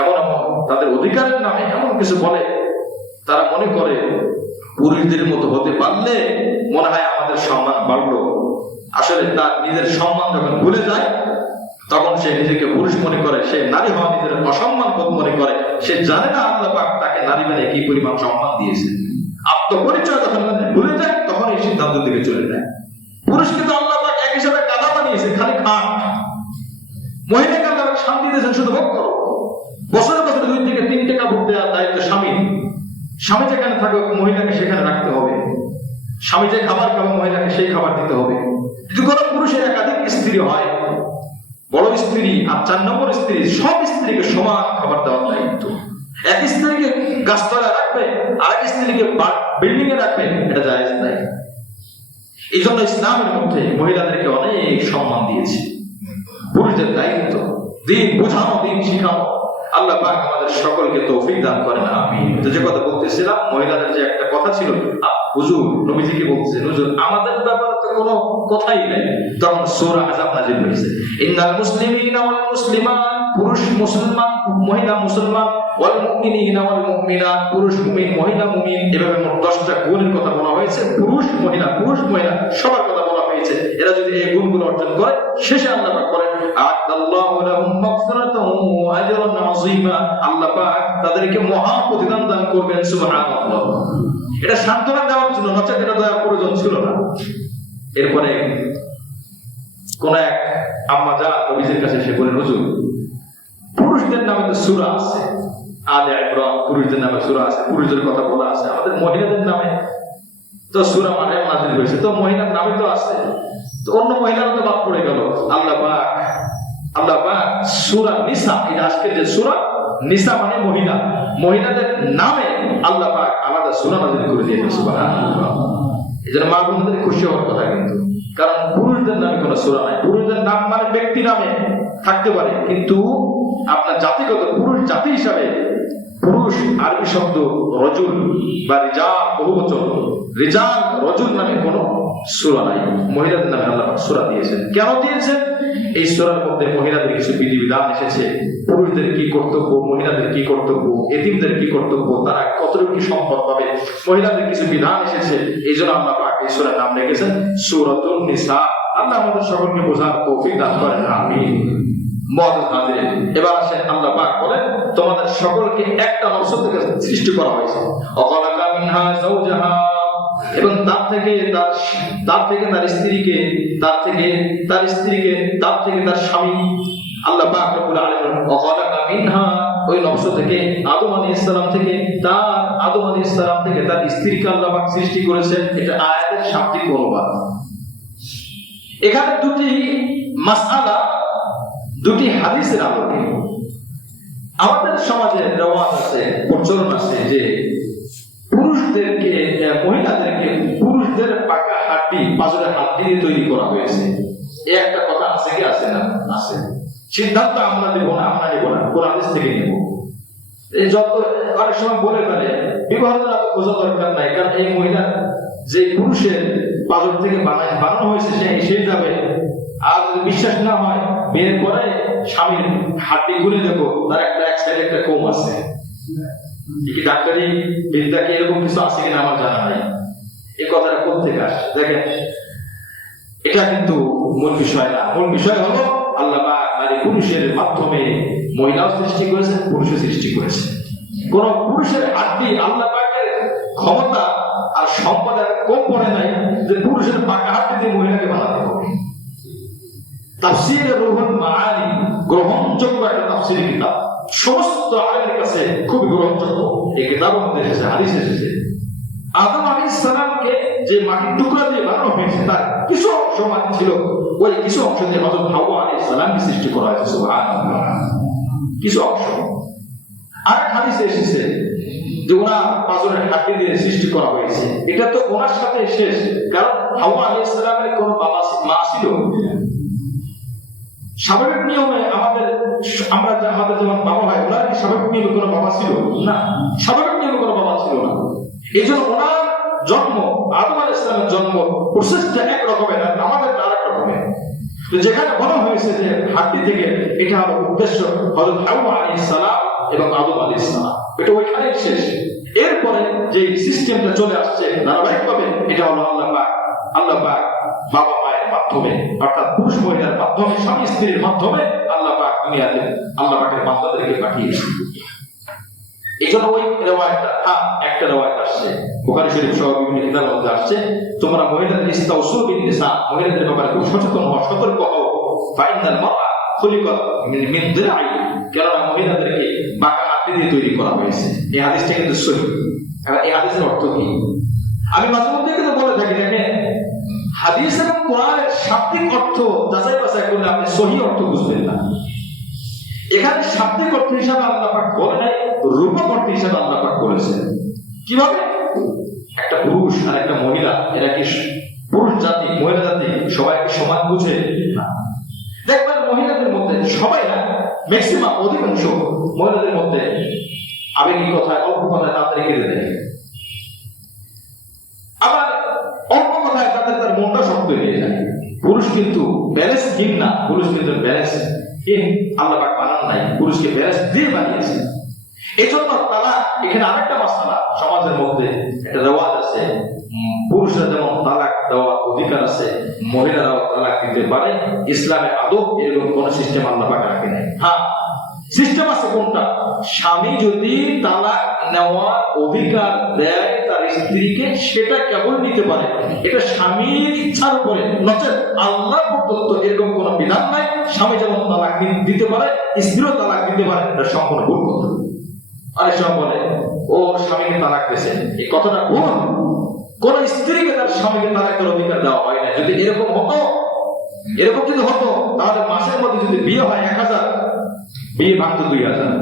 এমন এমন তাদের অধিকারের নামে এমন কিছু বলে, তারা মনে করে পুরুষদের মতো হতে পারলে মনে হয় আমাদের সম্মান বাড়লো। আসলে তার নিজের সম্মান যখন ভুলে যায়, তখন সে নিজেকে পুরুষ মনে করে, সে নারী হওয়া নিজের অসম্মান বোধ মনে করে। সে জানে না আল্লাহ পাক তাকে নারী মানে কি পরিমাণ সম্মান দিয়েছে। আত্মপরিচয় যখন ভুলে যায়, তখন এই সিদ্ধান্তের দিকে চলে যায়। পুরুষকে তো আল্লাহ পাক এক হিসাবে গাধা বানিয়েছে, খালি খাট। মহিলাকে আল্লাহ পাক শান্তি দিয়েছেন শুধু ভোগ করো। বছরে বছরে 2 থেকে 3 টাকা ভোট দেওয়ার দায়িত্ব স্বামী। স্বামী যেখানে থাকবে মহিলাকে সেখানে রাখতে হবে। স্বামী যে খাবার খাবে মহিলাকে সেই খাবার দিতে হবে। যদি কোনো পুরুষের একাধিক স্ত্রী হয়, বড় স্ত্রী আর 4 নম্বর স্ত্রী, সব স্ত্রীকে সমান খাবার দেওয়ার দায়িত্ব। এক স্ত্রীকে গাছতলায় রাখবে, আরেক স্ত্রীকে বিল্ডিং এ রাখবে, এটা জায়েজ নাই। এই জন্য ইসলামের মধ্যে মহিলাদেরকে অনেক সম্মান দিয়েছে। পুরুষদের দায়িত্ব দিন বোঝানো, দিন শিখানো। আল্লাহ পাক আমাদের সকলকে তৌফিক দান করেন, আমিন। তো যে কথা বলতেছিলাম, মহিলাদের যে একটা কথা ছিল, হুজুর নবীজিকে বলতেছেন, হুজুর আমাদের ব্যাপারে তো কোনো কথাই নাই। তখন সূরা আহজাব নাযিল হয়েছে, ইন্নাল মুসলিমিনা ওয়াল মুসলিমাত, পুরুষ মুসলমান, মহিলা মুসলমান, ওয়াল মুমিনিনা ওয়াল মুমিনাত, পুরুষ মুমিন, মহিলা মুমিন। এভাবে মোট 10টা গুণের কথা বলা হয়েছে। পুরুষ মহিলা সবার কথা বলা হয়েছে। এরা যদি এই গুণগুলো অর্জন করে, শেষে আল্লাহ পাক বলেন আ'আদাল্লাহু লাহুম মাগফিরাতান ওয়া আজরান আযীমা, আল্লাহ পাক তাদেরকে মহা প্রতিদান দান করবেন। সুবহানাল্লাহ। এটা সান্ত্বনা দেওয়ার জন্য, নচেত এটা দেওয়ার প্রয়োজন ছিল না। এরপরে কোন এক আম্মা যা নবীজির কাছে এসে বলেন, হুজুর পুরুষদের নামে তো সূরা আছে, আলে ইমরান, পুরুষদের নামে সূরা আছে, পুরুষদের কথা বলা আছে, আমাদের মহিলাদের নামে তো সূরা মারিয়াম নাযিল হয়েছে, তো মহিলার নামে তো আছে, তো অন্য মহিলারা তো বাদ পড়ে গেল। আল্লাহ পাক সূরা নিসা, এটা আজকে যে সূরা নিসা মানে মহিলাদের নামে আল্লাহ পাক আলাদা সূরা নাযিল করে দিয়েছেন সুবহানাল্লাহ। এজন্য মা বোনদের খুশি হওয়ার কথা কিন্তু, কারণ পুরুষদের নামে কোনো সূরা নাই। পুরুষদের নাম মানে ব্যক্তি নামে থাকতে পারে, কিন্তু আপনার জাতিগত পুরুষ জাতি হিসাবে পুরুষ আরবি শব্দ রজুল বা রিজাল বহুবচন, রিজাল রজুল নামে কোনো সূরা নাই। মহিলাদের নামে আল্লাহ পাক সূরা দিয়েছেন। কেন দিয়েছেন? এই সূরার মধ্যে মহিলাদের কিছু বিধিবিধান এসেছে, পুরুষদের কি কর্তব্য, মহিলাদের কি কর্তব্য, এতিমদের কি কর্তব্য, তারা কতটুকু কি সম্পদ পাবে, মহিলাদের কিছু বিধান এসেছে। এই জন্য আল্লাহ পাক এই সূরার নাম রেখেছেন সূরাতুন নিসা। আল্লাহ আমাদের সকলকে বোঝার তৌফিক দান করেন, আমিন। এবার আসেন, আল্লাহ পাক বলেন তোমাদের সকলকে একটা নফস থেকে সৃষ্টি করা হয়েছে, অখালাকা মিনহা যাওজাহা, এবং তার থেকে তার স্ত্রীকে, তার থেকে তার স্বামী। আল্লাহ পাক রব্বুল আলামিন অখালাকা মিনহা, ওই নফস থেকে আদম আলাইহিস সালাম থেকে তার স্ত্রীকে আল্লাহ পাক সৃষ্টি করেছেন। এটা আয়াতের শাব্দিক অনুবাদ। এখানে দুটি মাসআলা, দুটি হাদিসের আলোকে আমাদের সমাজে রেওয়াজ আছে, প্রচলন আছে যে পুরুষদের পাকা হাড্ডি, পাঁজরের হাড্ডি দিয়ে তৈরি করা হয়েছে। এই একটা কথা আছে কি আছে না? আছে। সিদ্ধান্ত আমরা নেব না, কোরআন হাদিস থেকে নেব। এই যত অনেক সময় বলে ফেলে বিবাহটা বোঝা দরকার নাই, কারণ এই মহিলা যে পুরুষের পাঁজর থেকে বানানো হয়েছে সেই যাবে। আর যদি বিশ্বাস না হয়, বিয়ের পরে স্বামীর হাড্ডি খুলে দেখো, তার এক সাইডে একটা কম আছে। কি ডাক্তারি বিদ্যা কি এরকম কিছু আছে কিনা আমার জানা নাই। এই কথাটা কোথেকে আসে দেখেন, এটা কিন্তু মূল বিষয় না। মূল বিষয় হলো আল্লাহ পাক নারী পুরুষের মাধ্যমে মহিলাও সৃষ্টি করেছে, পুরুষও সৃষ্টি করেছে। কোন পুরুষের হাড্ডি আল্লাহ পাকের ক্ষমতা আর সম্পদের কম পড়ে নাই যে পুরুষের পাকা হাড্ডি দিয়ে মহিলাকে বানাতে হবে। তাফসীরে রুহুল মাআনি গ্রহণযোগ্য একটা তাফসীর কিতাব, সমস্ত আলেমের কাছে খুব গ্রহণযোগ্য। এই কিতাবের মধ্যে এসেছে, হাদিস এসেছে, আদম আলাইহিস সালামকে যে মাটির টুকরা দিয়ে বানানো হয়েছে তার কিছু অংশ মাটি ছিল, ওই কিছু অংশ দিয়ে হযরত হাওয়া আলাইহিস সালামকে সৃষ্টি করা হয়েছে। সুবহানাল্লাহ। কিছু অংশ। আর হাদিসে এসেছে যে ওনার পাঁজরের হাড্ডি দিয়ে সৃষ্টি করা হয়েছে। এটা তো ওনার সাথে শেষ, কারণ হাওয়া আলাইহিস সালামের কোনো বাবা মা ছিল। স্বাভাবিক নিয়মে আমাদের যেমন বাবা হয়, ওনার কি স্বাভাবিক নিয়মে কোনো বাবা ছিল না? স্বাভাবিক নিয়মে কোনো বাবা ছিল না। এই জন্য ওনার জন্ম, আদম আলাইহিস সালামের জন্ম প্রসেসটা এক রকমের, আর আমাদের আরেক রকমের। তো যেখানে বলা হয়েছে যে হাড্ডি থেকে, এটা হলো উদ্দেশ্য হযরত হাওয়া আলাইহিস সালাম এবং আদম আলাইহিস সালাম, এটা ওইখানেই শেষ। এরপরে যে সিস্টেমটা চলে আসছে ধারাবাহিকভাবে, এটা হলো আল্লাহ পাক বাবা মায়ের মাধ্যমে, অর্থাৎ পুরুষ মহিলার মাধ্যমে, স্বামী স্ত্রীর মাধ্যমে আল্লাহ পাক দুনিয়াতে আল্লাহ পাকের বান্দাদেরকে পাঠিয়েছেন। এই জন্য ওই রেওয়ায়াতটা, একটা রেওয়ায়াত আসছে বুখারী শরীফ সহ বিভিন্ন কিতাবের মধ্যে আসছে, তোমরা মহিলাদের ইস্তাউসু বিন নিসা, মহিলাদের ব্যাপারে খুব সচেতন হও, সতর্ক হও। ফাইনাল মারআ খুলিকাত মিন দিরাই, কেননা মহিলাদেরকে বাঁকা হাড্ডি দিয়ে তৈরি করা হয়েছে। এই হাদিসটা কিন্তু সহিহ। এই হাদিসের অর্থ কি? আমি মাঝে মধ্যে কিন্তু বলে থাকি, দেখেন হাদিস এবং কোরআনের শাব্দিক অর্থ যাচাই বাছাই করলে আপনি সহিহ অর্থ বুঝবেন না। এখানে শাব্দিক অর্থ হিসাবে আল্লাহ পাক বলে নাই, রূপক অর্থ হিসাবে আল্লাহ পাক বলেছেন। কিভাবে? একটা পুরুষ আর একটা মহিলা, এরা কি পুরুষ জাতি মহিলা জাতি সবাইকে সমান বুঝে না? দেখবেন মহিলাদের মধ্যে, সবাই না, ম্যাক্সিমাম অধিকাংশ মহিলাদের মধ্যে আবেগিক কথায়, অল্প কথায় তাড়াতাড়ি কেঁদে দেয়। আবার অল্প কথায় তার মনটা শক্ত হয়ে যায়। পুরুষ কিন্তু ব্যালেন্সহীন না, পুরুষ কিন্তু ব্যালেন্সহীন আল্লাহ পাক বানান নাই, পুরুষকে ব্যালেন্স দিয়ে বানিয়েছেন। এই জন্য তালাক, এখানে আরেকটা মাসআলা সমাজের মধ্যে একটা রেওয়াজ আছে, পুরুষরা যেমন তালাক দেওয়ার অধিকার আছে, মহিলারাও তালাক দিতে পারে। ইসলামে আদব এরকম কোন সিস্টেম আল্লাহ পাক রাখে নাই। হ্যাঁ, সিস্টেম আছে কোনটা? স্বামী যদি তালাক নেওয়ার অধিকার দেয় তার স্ত্রীকে, সেটা কেবল নিতে পারে, এটা স্বামীর ইচ্ছার উপরে, নচেত আল্লাহ প্রদত্ত এরকম কোন বিধান নাই। স্বামী যেমন তালাক দিতে পারে, স্ত্রীও তালাক দিতে পারে, এটা সম্পূর্ণ ভুল কথা। অনেক সময় বলে ওর স্বামীকে তালাক দিয়েছে, এই কথাটা ভুল। কোন স্ত্রীকে তার স্বামীকে তালাকের অধিকার দেওয়া হয় না। যদি এরকম যদি হতো তাহলে মাসের মধ্যে যদি বিয়ে হয় 1000, বিয়ে ভাঙতো 2000।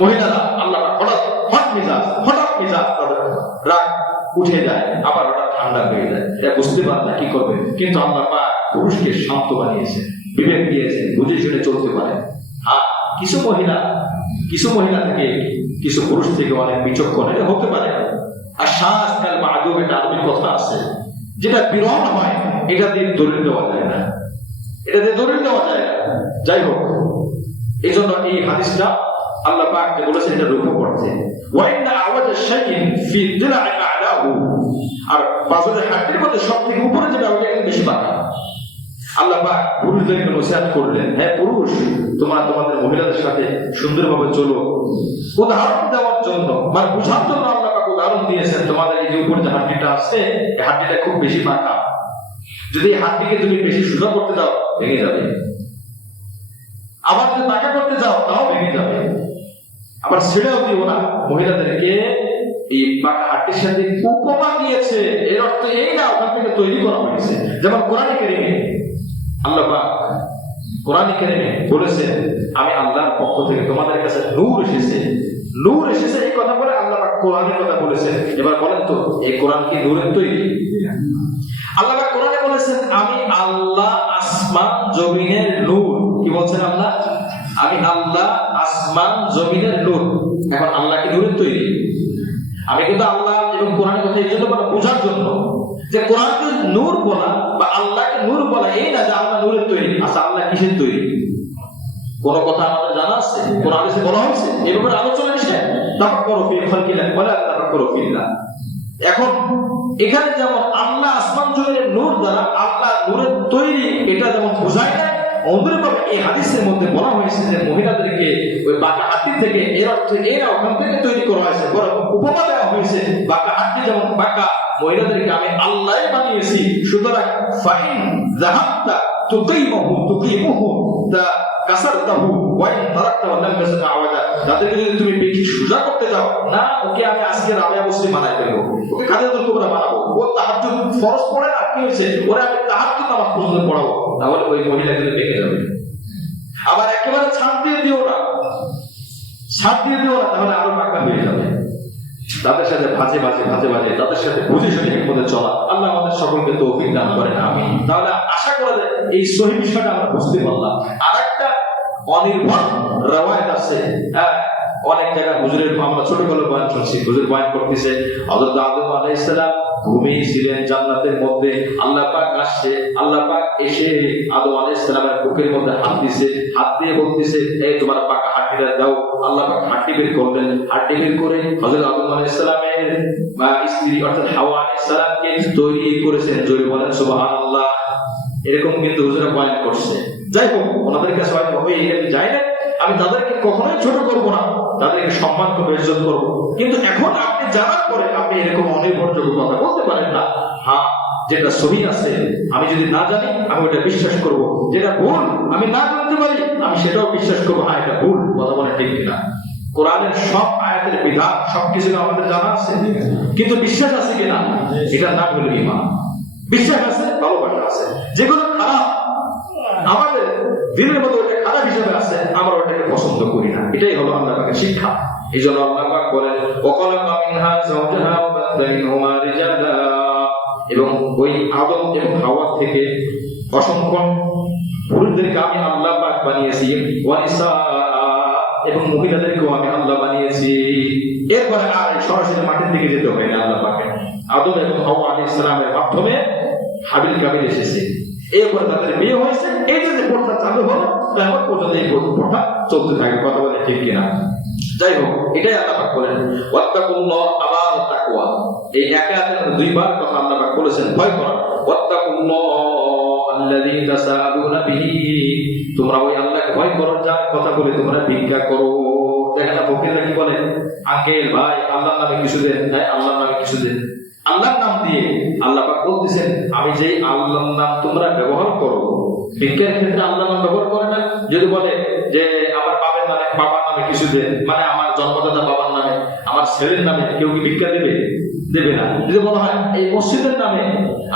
মহিলারা আল্লাহ হঠাৎ হট মেজাজ, হঠাৎ মেজাজ তাদের রাগ উঠে যায়, আবার হঠাৎ ঠান্ডা হয়ে যায়, এটা বুঝতে পারে না কি করবে। কিন্তু আল্লাহ পাক পুরুষকে শান্ত বানিয়েছে, বিবেক দিয়েছে, বুঝে শুনে চলতে পারে। হ্যাঁ, কিছু মহিলা থেকে, কিছু পুরুষ থেকে অনেক বিচক্ষণ হতে পারে। আর শাস কাল মাদুব, এটা আরবি কথা আছে, যেটা বিরল হয় এটা দিয়ে দলিল দেওয়া যায় না, এটা দিয়ে দলিল দেওয়া যায় না। যাই হোক, এই জন্য এই হাদিসটা আল্লাহ পাক বলেছেন এটা রূপ করতে। ওয়াইন্না আওয়াজ শাইইন ফি দিলআ আ'লাহু, আর বাজারের হাড়ের মধ্যে সবথেকে উপরে যেটা ওটা বেশি বাঁকা। আল্লাহ পাক পুরুষদেরকে নসিহত করলেন, হ্যাঁ পুরুষ, তোমরা তোমাদের মহিলাদের সাথে সুন্দরভাবে চলো। উদাহরণ দেওয়ার জন্য, মানে বোঝার জন্য আল্লাহ পাক উদাহরণ দিয়েছেন, তোমাদের এই যে উপরে যে হাড়িটা আছে, এই হাড়িটা খুব বেশি বাঁকা, যদি এই হাড়িকে তুমি বেশি সোজা করতে দাও ভেঙে যাবে, আবার যদি বাঁকা করতে যাও তাও ভেঙে যাবে। আবার ছেড়েও দিও না। মহিলাদেরকে এই বাঁকা হাড়ির সাথে উপমা দিয়েছে, এর অর্থ এই না ওখান থেকে তৈরি করা হয়েছে। যেমন কোরআনে কারিমে আল্লাহ পাক কোরআনে কারিমে বলেছেন, আমি আল্লাহর পক্ষ থেকে তোমাদের কাছে নূর এসেছে, নূর এসেছে, এই কথা বলে আল্লাহ পাক কোরআনের কথা বলেছেন। এবার বলেন তো, এই কোরআন কি নূরের তৈরি? আল্লাহ পাক কোরআনে বলেছেন, আমি আল্লাহ আসমান জমিনের নূর। কি বলছেন আল্লাহ? আমি আল্লাহ আসমান জমিনের নূর। এখন আল্লাহ কি নূরের তৈরি? আমি কিন্তু আল্লাহ এবং কোরআনের কথা এই জন্য বলা, বোঝার জন্য যে কোরআনকে নূর বলা বা আল্লাহকে নূর বলা এই না যে আল্লাহ নূরের তৈরি। আচ্ছা, আল্লাহ কিসের তৈরি? কোন কথা আমাদের জানা আছে? কোরআনে এসে বলা হয়েছে এই ব্যাপারে আলোচনা এসে তাফাক্কুরু ফি খালকিল্লাহ ওয়া লা তাফাক্কুরু ফিল্লাহ। এখন এখানে যেমন আল্লাহ আসমান জমিনের নূর দ্বারা আল্লাহ নূরের তৈরি, এটা যেমন বোঝায় না, অনুরূপভাবে এই হাদিসের মধ্যে বলা হয়েছে যে মহিলাদেরকে ওই বাঁকা হাড়ি থেকে, এর অর্থ এই না ওখান থেকে তৈরি করা হয়েছে, বরং উপমা দেওয়া হয়েছে, বাঁকা হাড়ি যেমন বাঁকা, মহিলাদেরকে আমি আল্লাহ বানিয়েছি। সুতরাং ফাইন যাহাবতা তুকিমুহু তা কাসারতাহু ওয়া ইন তারাকতা ওয়া লাম তাসকা আওয়াজা, তাদেরকে যদি তুমি বেশি সোজা করতে যাও, না ওকে আমি আজকে রাবিয়া মুসলিম বানাই ফেলবো, ওকে কাদের কুবরা বানাবো, ও তাহাজ্জুদ ফরজ পড়ে না, কি হয়েছে, ওরা আমি তাহাজ্জুদ নামাজ পর্যন্ত পড়াবো, তাহলে ওই মহিলা কিন্তু ভেঙে যাবে। আবার একেবারে ছাড় দিয়ে দিও না, তাহলে আরো বাঁকা হয়ে যাবে। তাদের সাথে ভাজে তাদের সাথে বুঝে শুনে হিকমতে চলা। আল্লাহ আমাদের সকলকে তৌফিক দান করেন, আমিন। তাহলে আশা করা যায় এই সহিহ বিষয়টা আমরা বুঝতে পারলাম। আরেকটা অনির্ভর রওয়ায়াত আছে, অনেক জায়গায় হুজুরের, আমরা ছোটবেলা বয়ান শুনছি, হুজুর বয়ান করতেছে হযরত আদম আলাইহিস সালাম ঘুমিয়েছিলেন জান্নাতের মধ্যে, আল্লাহ পাক আসছে, আল্লাহ পাক এসে আদম আলাইহিস সালামের বুকের মধ্যে হাত দিয়ে বলতেছে, এই তোমার পাকা হাড়িটা দাও। আল্লাহ পাক হাড়ি বের করলেন, হাড়ি বের করে হযরত আদম আলাইহিস সালামের স্ত্রী অর্থাৎ হাওয়া আলাইহিস সালামকে তৈরি করেছেন। জোরে বলেন সুবহানাল্লাহ। এরকম কিন্তু হুজুরা বয়ান করছে। যাই হোক, ওনাদের কাছে হয়তো আমি যাই না, আমি তাদেরকে কখনোই ছোট করবো না, তাদেরকে সম্মান করবো, ইজ্জত করবো। কিন্তু এখন আপনি জানার পরে আপনি এরকম অনির্ভরযোগ্য কথা বলতে পারেন না। হ্যাঁ, যেটা সহি আছে আমি যদি না জানি আমি ওটা বিশ্বাস করব, যেটা ভুল আমি না জানতে পারি আমি সেটাও বিশ্বাস করবো, হ্যাঁ এটা ভুল, কথা বলে ঠিক কিনা। কোরআনের সব আয়াতের বিধান সবকিছু আমাদের জানা আছে, কিন্তু বিশ্বাস আছে কিনা এটার নাম হলো ঈমান। বিশ্বাস আছে, ভালোবাসা আছে। যেগুলো খারাপ আমাদের দিনের মধ্যে ওটা খারাপ হিসেবে আছে, আমরা ওটাকে পছন্দ করি না। এটাই হলো আল্লাহ পাকের শিক্ষা। এই জন্য আল্লাহ পাক বলেন, ওয়াখালাকা মিনহা যাওজাহা ওয়া বাথা মিনহুমা রিজালা, এবং ওই আদম এবং হাওয়া থেকে অসংখ্য পুরুষদেরকে আমি আল্লাহ পাক বানিয়েছি, ওয়া নিসা, এবং মহিলাদেরকেও আমি আল্লাহ বানিয়েছি। এরপরে আর সরাসরি মাটির দিকে যেতে হয় না, আল্লাহ পাকের আদম এবং হাওয়া আলাইহিস সালামের মাধ্যমে হাবিল কাবিল এসেছে, এরপরে তাদের বিয়ে হয়েছে। এই যে প্রথা চালু হলো, তারপর পর্যন্ত এই প্রথা চলতে থাকে, কথা বলে ঠিক কিনা। যাই হোক, এটাই আল্লাহ পাক বলেন ওয়াত্তাকুল্লাহ, আবার তাকওয়া। এই এক আয়াতে দুইবার কথা আল্লাহ পাক বলেছেন ভয় করা। ওয়াত্তাকুল্লাহ আল্লাযী তাসাআলুনা বিহি, তোমরা ওই আল্লাহকে ভয় করো যার কথা বলে তোমরা ভিক্ষা করো। দেখেন ফকিররা কি বলে, আঙ্কেল ভাই আল্লাহর নামে কিছু দেন, ভাই আল্লাহর নামে কিছু দেন। আল্লাহর নাম দিয়ে আল্লাহ পাক বলতেছেন, আমি যেই আল্লাহর নাম তোমরা ব্যবহার করো ভিক্ষার ক্ষেত্রে আল্লাহ নাম ব্যবহার করে না। যদি বলে যে আমার বাবার নামে কিছু দে, মানে আমার জন্মদাতা বাবার নামে, আমার ছেলের নামে, কেউ কি ভিক্ষা দেবে? দেবে না। যদি বলা হয় এই মসজিদের নামে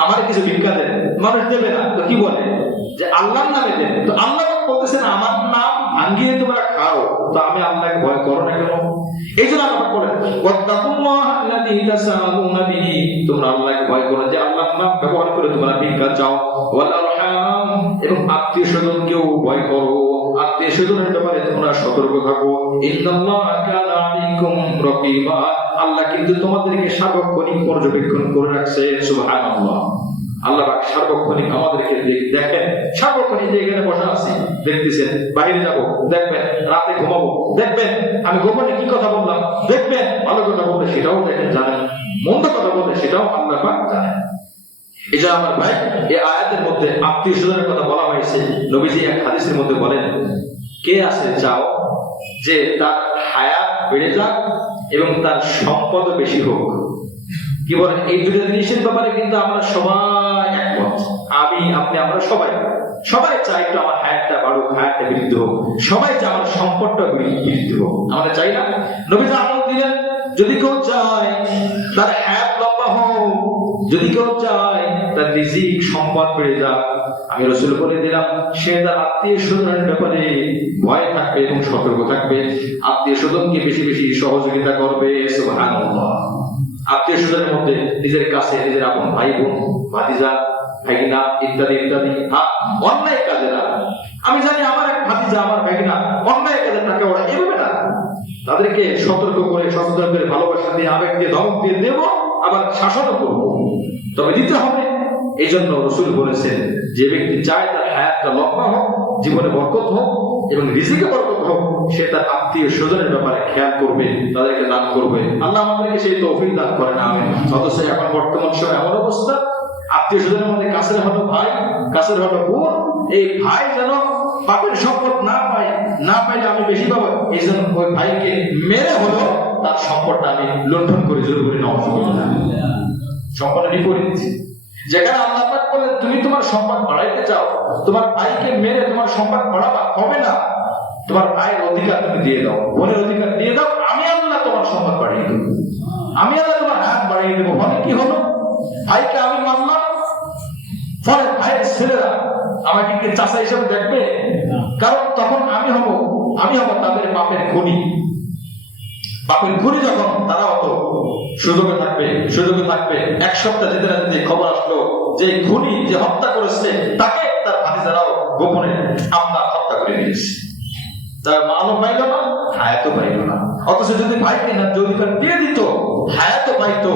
আমার কিছু ভিক্ষা দেন, মানুষ দেবে না। তো কি বলে যে আল্লাহর নামে দেন। তো আল্লাহ বলতেছেন আমার নাম ভাঙ্গিয়ে তোমরা খাও, তো আমি আল্লাহকে ভয় করো না কেন? এই জন্য আল্লাহ বলেন তোমরা আল্লাহকে ভয় করো, যে আল্লাহর নাম ব্যবহার করে তোমরা ভিক্ষা চাও। এবং আত্মীয় স্বজনকেও ভয় করো, আত্মীয় স্বজনের ব্যাপারে তোমরা সতর্ক থাকো। আল্লাহ কিন্তু তোমাদেরকে সার্বক্ষণিক পর্যবেক্ষণ করে রাখছে। সুবহানাল্লাহ। আল্লাহ পাক সার্বক্ষণিক আমাদেরকে দেখেন, সার্বক্ষণিক যে এখানে বসা আছি দেখতেছেন, বাইরে যাব দেখবেন, রাতে ঘুমাবো দেখবেন, আমি গোপনে কি কথা বললাম দেখবেন, ভালো কথা বললে সেটাও দেখেন জানেন, মন্দ কথা বললে সেটাও আল্লাহ পাক জানেন। এই যে আমার ভাই, এই আয়াতের মধ্যে আত্মীয় স্বজনের কথা বলা হয়েছে। নবীজি এক হাদিসের মধ্যে বলেন, কে আছে চাও যে তার হায়াত বেড়ে যাক এবং তার সম্পদ বেশি হোক? কি বলেন? এই দুটো জিনিসের ব্যাপারে কিন্তু আমরা সবাই একমত। আমি, আপনি, আমরা সবাই চাই তো আমার হায়াতটা বাড়ুক, হায়াতটা বৃদ্ধি হোক। সবাই চাই আমার সম্পদটা বৃদ্ধি হোক। আমরা চাই না? নবীজি আমল দিলেন, যদি কেউ চায় তার হায়াত লম্বা হোক, যদি কেউ চায় তার রিজিক সম্পদ বেড়ে যাক, আমি রাসূল বলে দিলাম সে তার আত্মীয় স্বজনের ব্যাপারে ভয় থাকবে এবং সতর্ক থাকবে, আত্মীয় স্বজনকে বেশি বেশি সহযোগিতা করবে। সুবহানাল্লাহ। আত্মীয় স্বজনের মধ্যে নিজের কাছে নিজের আপন ভাই বোন, ভাতিজা, ভাগিনা ইত্যাদি ইত্যাদি, অন্যায় কাজে না। আমি জানি আমার এক ভাতিজা, আমার ভাগিনা অন্যায় কাজে থাকে, ওরা এভাবে না, তাদেরকে সতর্ক করে সচেতন করে ভালোবাসা দিয়ে, আবেগ দিয়ে, ধমক দিয়ে দেব, আবার শাসনও করবো, তবে দিতে হবে। এই জন্য রাসূল বলেছেন, যে ব্যক্তি চায় তার হায়াতটা লম্বা হোক, জীবনে বরকত হোক এবং রিজিকে বরকত হোক, সে তার আত্মীয় স্বজনের ব্যাপারে খেয়াল করবে, তাদেরকে দান করবে। আল্লাহ আমাদেরকে সেই তৌফিক দান করেন, আমিন। অথচ এখন বর্তমান সময় এমন অবস্থা, আত্মীয় স্বজনের মধ্যে কাছের হলো ভাই, কাছের হলো বোন, এই ভাই যেন বাপের সম্পদ না পাইলে আমি বেশি পাবো, এই জন্য ওই ভাইকে মেরে হলো তার সম্পদটা আমি লুণ্ঠন করে জোর করে নেওয়া শুরু করলাম। সম্পদের বিপরীত। যেখানে আল্লাহ পাক বলেন তুমি তোমার সম্পদ বাড়াইতে চাও, তোমার ভাইকে মেরে তোমার সম্পদ বাড়াবা হবে না। তোমার ভাইয়ের অধিকার তুমি দিয়ে দাও, বোনের অধিকার দিয়ে দাও, আমি আল্লাহ তোমার সম্পদ বাড়িয়ে দেবো, আমি আল্লাহ তোমার হাত বাড়িয়ে দেবো। ফলে কি হলো? ভাইকে আমি মানলাম, ফলে ভাইয়ের ছেলেরা আমাকে কি চাচা হিসেবে দেখবে? কারণ তখন আমি হব তাদের বাপের খুনি। বাপের খুনি যখন, তারা হতো সুযোগে থাকবে। এক সপ্তাহ যেতে না যেতে খবর আসলো যে খুনি, যে হত্যা করেছে, তাকে তার ভাতিজারাও গোপনে আপনার হত্যা করে দিয়েছে। তার মালও পাইল না, হায়াতও পাইল না। অথচ যদি ভাইকে না অধিকার দিয়ে দিত, হায়াতও পাইতো,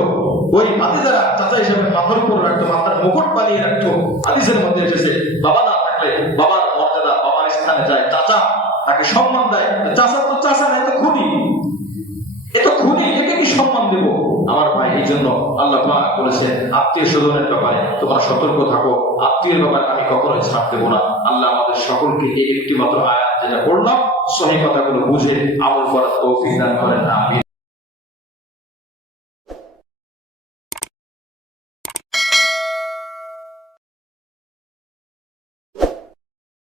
ওই ভাতিজারা চাচা হিসেবে মাথার উপর রাখতো, মাথার মুকুট বানিয়ে রাখতো। হাদিসের মধ্যে এসেছে, বাবা না থাকলে বাবার মর্যাদা বাবার স্থানে যায়, চাচা তাকে সম্মান দেয়। চাচা তো চাচা না, এত খুনি, একে কি সম্মান দেব? আমার ভাই, এই জন্য আল্লাহ পাক বলেছেন আত্মীয় স্বজনের ব্যাপারে তোমরা সতর্ক থাকো, আত্মীয়ের ব্যাপারে আমি কখনোই ছাড় দেবো না। আল্লাহ আমাদের সকলকে এই একটি মাত্র আয়াত যেটা পড়লাম, সহি কথাগুলো বুঝে আমল করার তৌফিক দান করেন। আমিন।